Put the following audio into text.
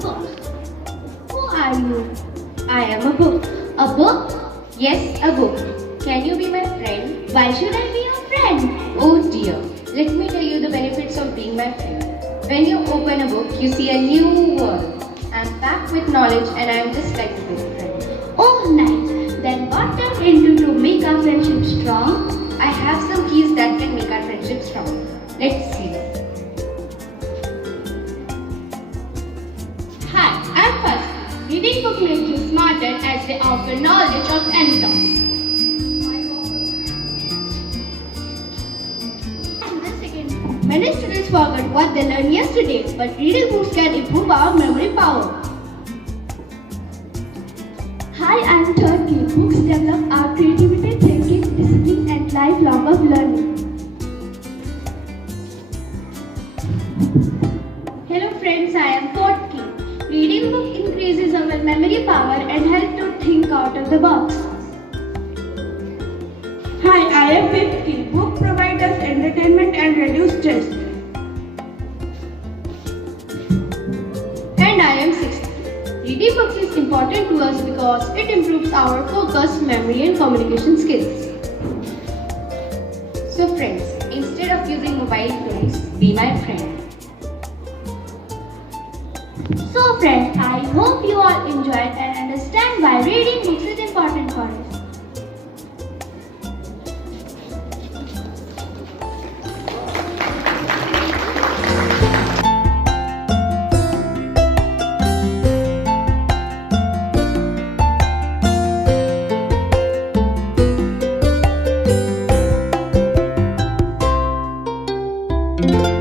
books. Who are you? I am a book. A book? Yes, a book. Can you be my friend? Why should I be your friend? Oh dear. Let me tell you the benefits of being my friend. When you open a book, you see a new world. I am packed with knowledge and I am just like a good friend. Oh, nice. Then what does into to make our friendship strong? I have some keys that can make our friendship strong. Let's see. Hi, I'm First. Reading book makes you smarter as they offer knowledge of any topic. And the second, many students forget what they learned yesterday, but reading books can improve our memory power. Hi, I'm Turkey. Books develop our creativity, thinking, discipline, and lifelong of learning. Hello friends, I am Fourth Key. Reading book increases our memory power and help to think out of the box. Hi, I am Fifth Key. Book provides us entertainment and reduce stress. And I am Sixth Key. Reading books is important to us because it improves our focus, memory and communication skills. So friends, instead of using mobile phones, be my friend. So friends, I hope you all enjoyed and understand why reading books is important for us. Thank you.